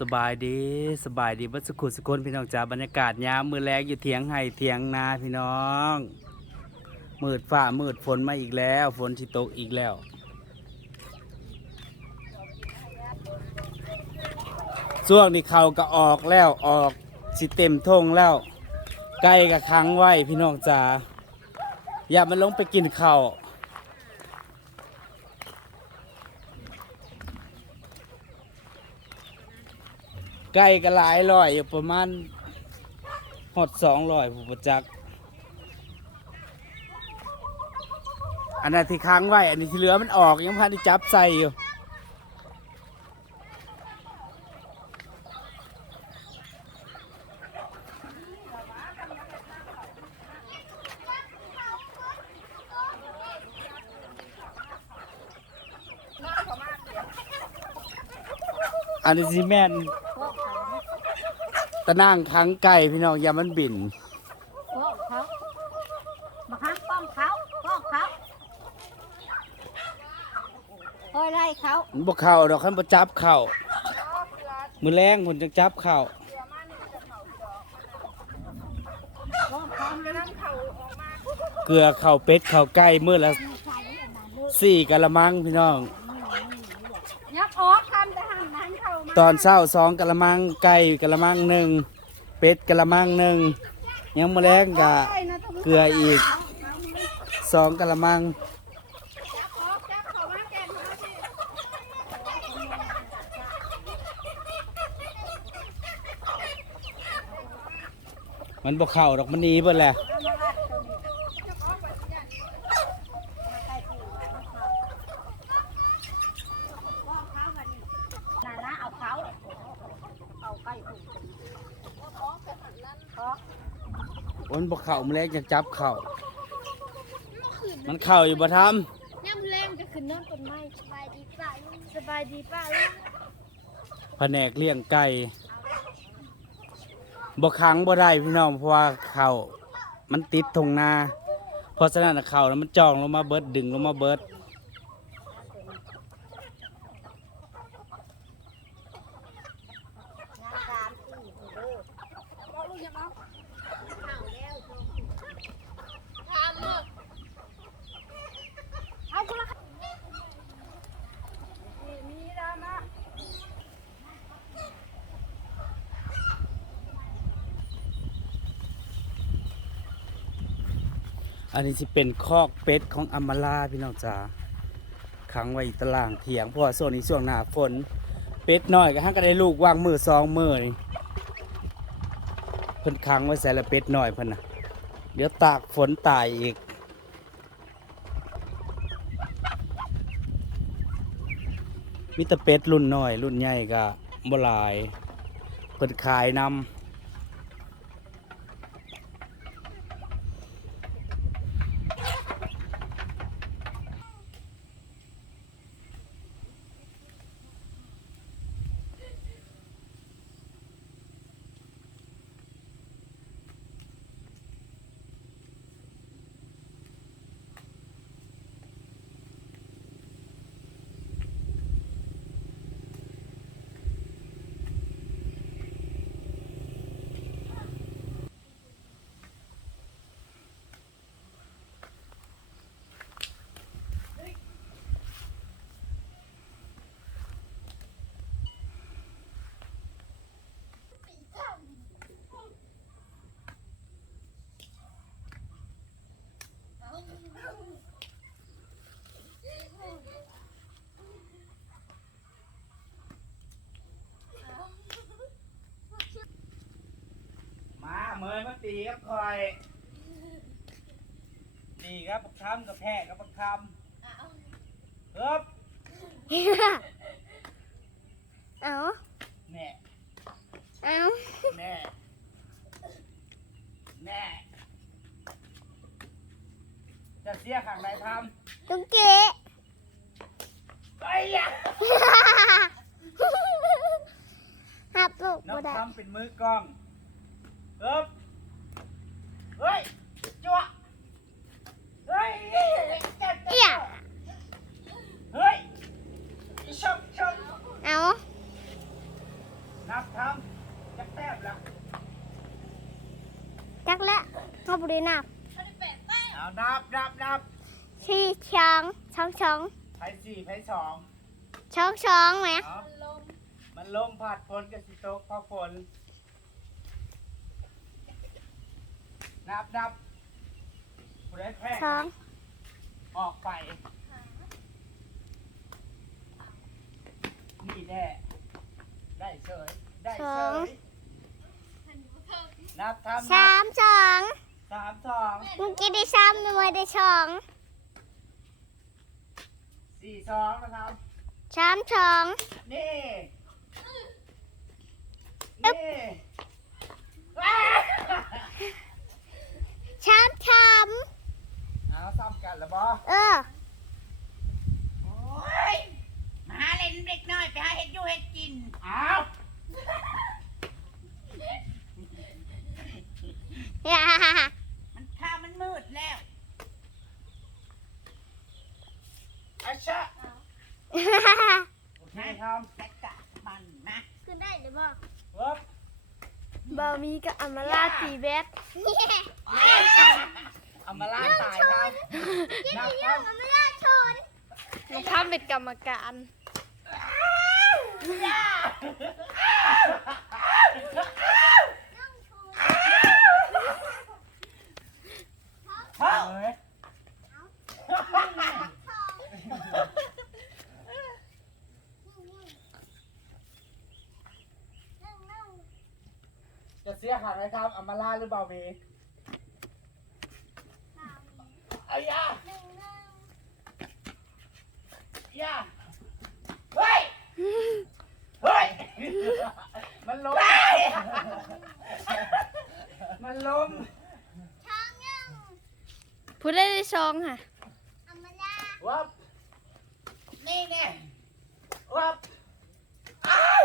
สบายดีสบายดีบัดสุขุสุคนพี่น้องจ้าบรรยากาศยามมือแรงอยู่เถียงไห่เถียงนาพี่น้องมืดฟ้ามืดฝนมาอีกแล้ว ฝนสิตกอีกแล้ว ช่วงนี้เขาก็ออกแล้วออกสิเต็มทงแล้วไก่ก็ค้างไว้พี่น้องจ๋าอย่ามันลงไปกินเข้า ไก่ก็หลายร้อยอยู่ประมาณหอดสองร้อยผู้ประจักษ์อันนั้นที่ค้างไว้ อันนี้ที่เหลือมันออกยังพันที่จับใส่อยู่อันนี้สิแม่น ตะนั่งค้างไก่พี่น้องอย่ามันบินพวกเขามาห้ามป้อมเขาพวกเขาคอยไล่เขามันบ่เข้าดอกคันบ่จับเข้ามือแรงผลจะจับเข้าพวกเขาไม่ได้เขาเกลือเข้าเป็ดเข้าไก่มื้อละใส่มาลูกสี่กะละมังพี่น้อง ยับออกคำแต่หันนั้นเขามา ตอนเช้าสองกะละมังไก่กะละมังหนึ่งเป็ดกะละมังหนึ่งยังมื้อแรงกะเกลืออีกสองกะละมังจับออกจับกเข่าดอกมันหนีเบิดแหละ เอามาลัดตรงนี้จับออกไปสิเนี่ยมาใกล้ที่มาเขาพวกเขาวันนี้น่านะเอาเขาเอาใกล้ที่ออกไปหันนั้นออก มัน บ่เข้ามื้อแรงจะจับเข้ามันเข้าอยู่บ่ทำย่ำแรงจะขึ้นนอนต้นไม้สบายดีป้าลุงสบายดีป้าลุงแผนกเลี้ยงไก่บ่ขังบ่ได้พี่น้องเพราะว่าเขามันติดทงนาเพราะฉะนั้นน่ะเขาแล้วมันจองลงมาเบิดดึงลงมาเบิด งานการสี่เด้อบอกลุงยังเอาเห่าแล้วทำเลยเอาคนละมีแล้วนะ อันนี้สิเป็นคอกเป็ดของอัมมาลาพี่น้องจ๋าขังไว้ตารางเถียงเพราะว่าช่วงนี้ช่วงหน้าฝน เป็ดน้อยก็หังก็ได้ลูกวางมือสองมือนี่เพิ่นขังไว้ใส่ละเป็ดน้อยเพิ่นน่ะเดี๋ยวตากฝนตายอีกมีแต่เป็ดรุ่นน้อย รุ่นใหญ่ก็บ่หลายเพิ่นขายนำ มา เมยมาตีกับคอยตีครับปักคำกับแพะกับปักคำเฮ้บเอาแน่เอาแน่แน่จะเสียขังไหนทลุงเก๋ำไอ้ยะหับลูกน้อบ่งได้ทำเป็นมือกล้องเฮ้บ เฮ้ยจั่เฮ้ยเจ็บเจ็บเจ็บเฮ้ยชกชกเอานับทำจะแทบละจักและมาบรีนับเอานับนับนับสี่ช้องช้องช้องไผ่สี่ไผ่สองช้องช้องไหม เอามันลมพัดฝนกับสิโต๊ะพอฝน นับนับผู้ใดแพ้ช้องออกไป นี่แน่ได้เฉยได้เฉยนับทำนัสาบมสองสามสองเมื่อกี้ได้สามไม่ได้สองสี่สองนะครับ สามสองนี่อึ๊บนี่ สามสามเอาซ้ำกันแล้วบอเออ โอ้ยมาหาเล่นเด็กน้อยไปหาเห็ดอยู่เห็ดกินเอาอย่ามันข้าวมันมืดแล้วอาชะโอเคครับแต่กะมันนะขึ้นได้หรือเปล่าปึ๊บบามีกับอมาลาตีแบทเอา มาล่าตายครับนับครับอมาลาชนน้องทำเป็นกรรมการเฮ้ยจะเสียหายไหมครับอามาล่าหรือเปล่าเบไอ้ยาอยาเฮ้ย เฮ้ย มันล้มมันล้ม ช้างยัง พูดได้ได้ ซองค่ะวับนี่ไงวับอ้าว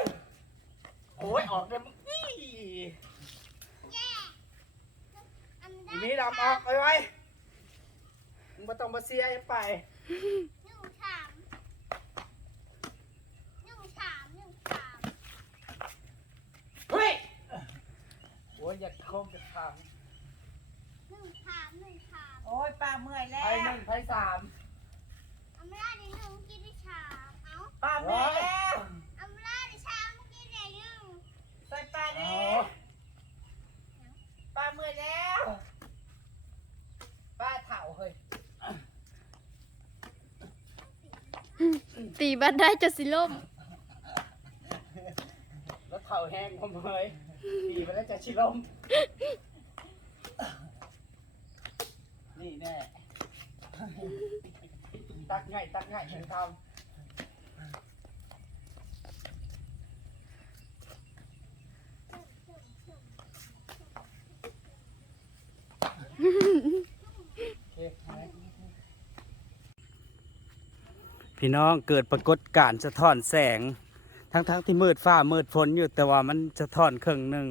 โอ้ยออกเลยมึงนี่ทีนี้ดำออกไปไว้มึงไม่ต้องมาเสียไปหนึ่งสามหนึ่งสามหนึ่งสามเฮ้ยโอ้ยอย่าโค้งจะพัง หนึ่งสามหนึ่งสาม โอ้ยป้าเมื่อยแล้ไพ่วหนึ่งไพ่สามอมาลาได้หนึ่งกินได้สามเอ้าป้าเมื่อยแล้วอมาลาได้สามกินได้หนึ่งใส่ป้าเอาแน่ป้าเมื่อยแล้ว ป้าเถ่าเฮ้ยตีบันได้จะสิล่มแล้วเข่าแห้งผมเลยดีไปแล้วจะชิลม นี่แน่ ตัก ง่ายตักง่ายเห็นทำพี่น้องเกิดปรากฏการณ์สะท้อนแสง ทั้งๆที่มืดฟ้ามืดฝนอยู่แต่ว่ามันสะท้อนครึ่งหนึ่ง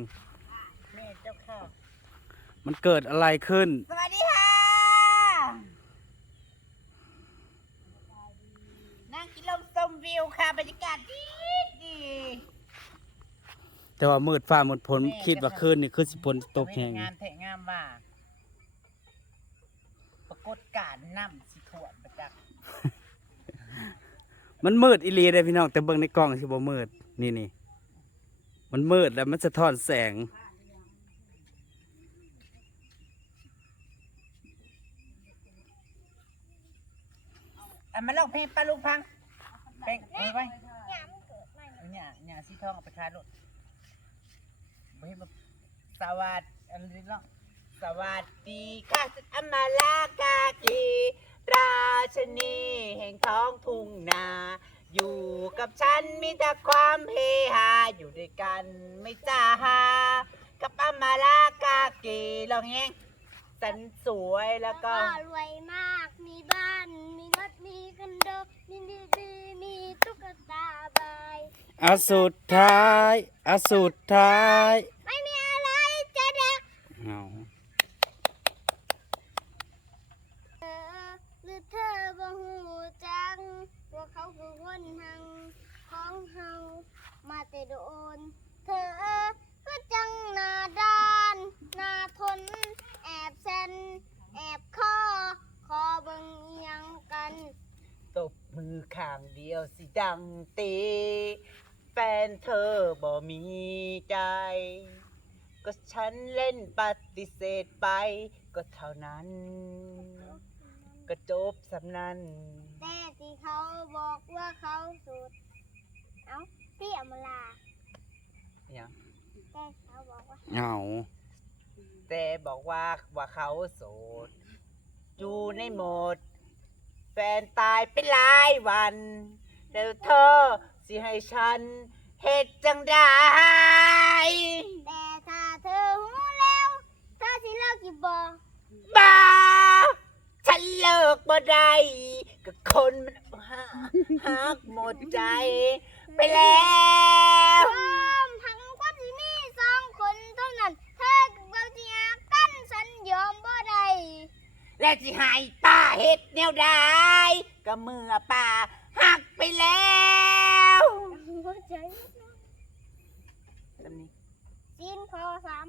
แม่เจ้าค่ะมันเกิดอะไรขึ้น สวัสดีค่ะ นั่งกินลมชมวิวค่ะบรรยากาศดีดีแต่ว่ามืดฟ้ามืดฝนคิดว่าคืนนี่คือสิฝนตกแหงงานแถงามว่า ปรากฏการณ์น้ำสิถ่วมประจักษ์มันมืดอีหลีเลยพี่น้องแต่เบิ่งในกล้องสิบ่มืดนี่นี่มันมืดแล้วมันสะท้อนแสงะมาลองเพลงปลาลูกพังเพลงเอาไว้ยามเกิดใหม่เนี่ยเนี่ยสีทองเอาไปขายรถไม่ให้มาสวัสดีอะไรนี่เนาะสวัสดีค่ะสุดอมาลากากีราชนีแห่งท้องทุ่งนา อยู่กับฉันมีแต่ความเฮฮาอยู่ด้วยกันไม่จ้าฮากับอมาลากากีลองเองสันสวยแล้วก็ รวยมากมีบ้านมี มีคอนโดมีดีดีมีตุ๊กตาบายเอาสุดท้ายเอาสุดท้ายไม่มีอะไรจะเด็กเอาเธอหรือเธอบ่หูจังว่าเขาคือคนหังของเฮามาแต่โดน เธอก็จังหนาดาน สิดังตี แฟนเธอบ่มีใจ ก็ฉันเล่นปฏิเสธไป ก็เท่านั้น ก็จบสำนันแต่ที่เขาบอกว่าเขาสุด เอ้าพี่อมลาอย่างแต่เขาบอกว่าเอาแต่บอกว่าว่าเขาโสดอยู่ในโหมด แฟนตายเป็นหลายวัน แล้วเธอสิให้ฉันเหตุจังได้แต่ถ้าเธอหูแล้วถ้าสิเลิกกี่บอกบ้าฉันเลิกบ่ได้กับคนมันหักหักหมดใจ ไปแล้วพร้อมทั้งคนที่มีสองคนเท่านั้น เธอกับเราจะหากันฉันยอมบ่ได้และสิใหายป้าเฮ็ดแนวได้ก็เมื่อป้าหัก ไปแล้วหัวใจตำนี้จีนพอสาม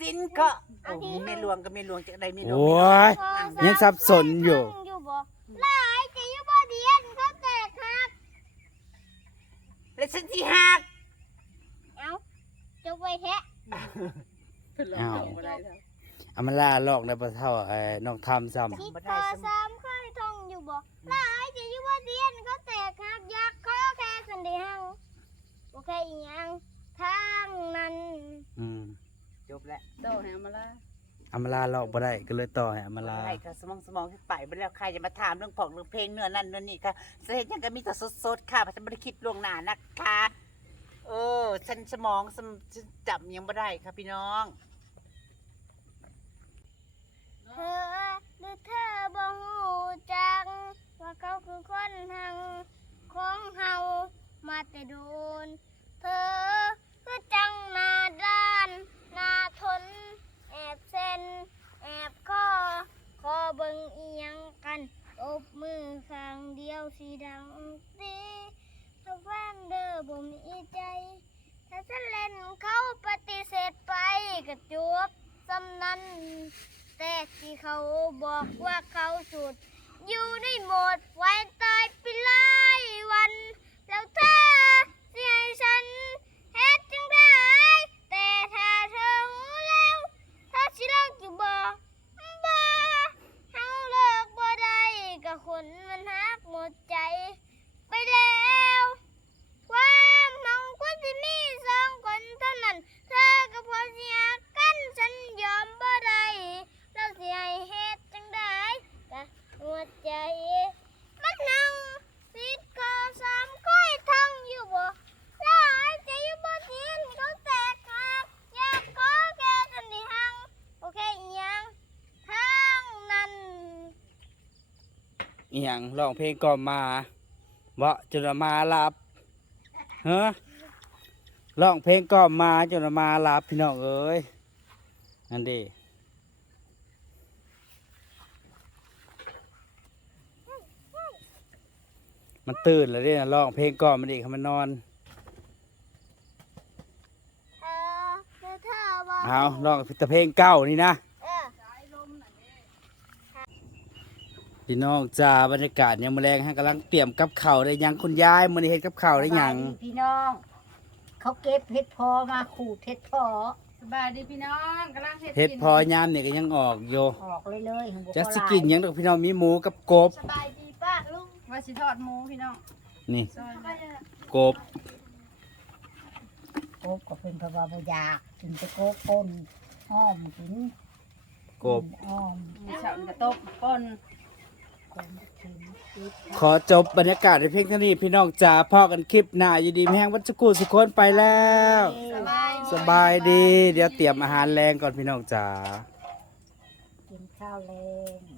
สินก็โอ้ไม่ลวงก็ไม่ลวงจากใดไม่ลวงโอ้ยพอสามยังสับสนอยู่เคทั้งอยู่บ่หลายจะอยู่บ่เดียนเขาแตกหักและฉันที่หักเอ้าจบไว้แท้เอาอามาลาลอกในประเท่าไอ้น้องทำซ้คิดพอสา มเคยท่องอยู่บ่หลายจะอยู่บ่เดียนเขาแตกหักอยากขอแค่สันเดียวโอเคอีหยังทางนั้นำอืมจบแล้วโดแฮมาละอามาลาลอกบ่ได้ก็เลยต่อให้อามาลาใครก็สมองสมองที่ไปไปแล้วใครจะมาถามเรื่องของเรื่องเพลงเนื้อนั่นเนื้อนี่ค่ะเสร็จยังก็มีแต่สดๆค่ะเพราะฉันไม่ได้คิดล่วงหน้านะคะเออฉันสมองสมฉันจำยังไม่ได้ค่ะพี่น้องเธอ หรือเธอบ่หูจัง ว่าเขาคือคนหังของเฮามาแต่โดน เธอคือจังหน้าด้านหน้าทน แอบเส้นแอบคอขอเบิ่งอีหยังกันอบมือข้างเดียวสีดังดีถ้าแฟนเด้อบ่มีใจ ถ้าฉันเล่นเขาปฏิเสธไปก็จบสำนั้น แต่ที่เขาบอกว่าเขาสุด อยู่ในโหมดไว้ตายไปหลายวัน แล้วเธอสิให้ฉันเฮ็ดจังได้แต่ถ้าเธอหูแล้ว ถ้าสิเลิกอยู่บ่บ่เฮาเลิกบ่ได้ก็คนมันหักหมดใจ ไปแล้วความเมาควรสิมีสองคนเท่านั้น เธอก็พอสิหากันฉันยอมบ่ได้แล้วสิให้เฮ็ดจังได้กะหัวใจ มันนั่งติดคอสามก้อยทั้งอยู่บ่แล้วหายใจอยู่บ่เทียนเขาแตกหักอยากขอแค่สันนิหัง โอเคอีหยังทางนั้น อีหยังร้องเพลงก่อนมาบ่จนมารับเฮ้อร้องเพลงก่อนมาจนมารับพี่น้องเอ้ยนั่นดิมันตื่นแล้วเด้นะร้องเพลงก่อนมันอีกให้มันนอนเออเธอเธอบอกเอาร้องแต่เพลงเก่านี่นะ เออ พี่น้องจ้าบรรยากาศยังมาแรงฮะกำลังเตรียมกับข้าวได้หยังคุณยายมื้อนี้เฮ็ดกับข้าวได้หยังพี่น้อง เขาเก็บเห็ดพอมาขูดเห็ดพอสบายดีพี่น้องกำลังเฮ็ดเฮ็ดกินพอยามนี่ก็ยังออกอยู่ออกเลยเลยของบุจะสิกินหยังดอกพี่น้องมีหมูกับกบสบายดีป้าลุงว่าสิทอดหมูพี่น้องนี่ซอยกบโกบก็เป็นเพราะว่าบ่อยากกินแต่โกบป่นอ้อมกินกบอ้อมมีเฉานี่กระตบป่นคนกินติด ขอจบบรรยากาศในเพียงเท่านี้พี่น้องจ๋าพอกันคลิปหน้าอยู่ดีมีแห้งวัชกูสุกคนไปแล้วสบายสบายดี เดี๋ยวเตรียมอาหารแรงก่อนพี่น้องจ๋ากินข้าวแรง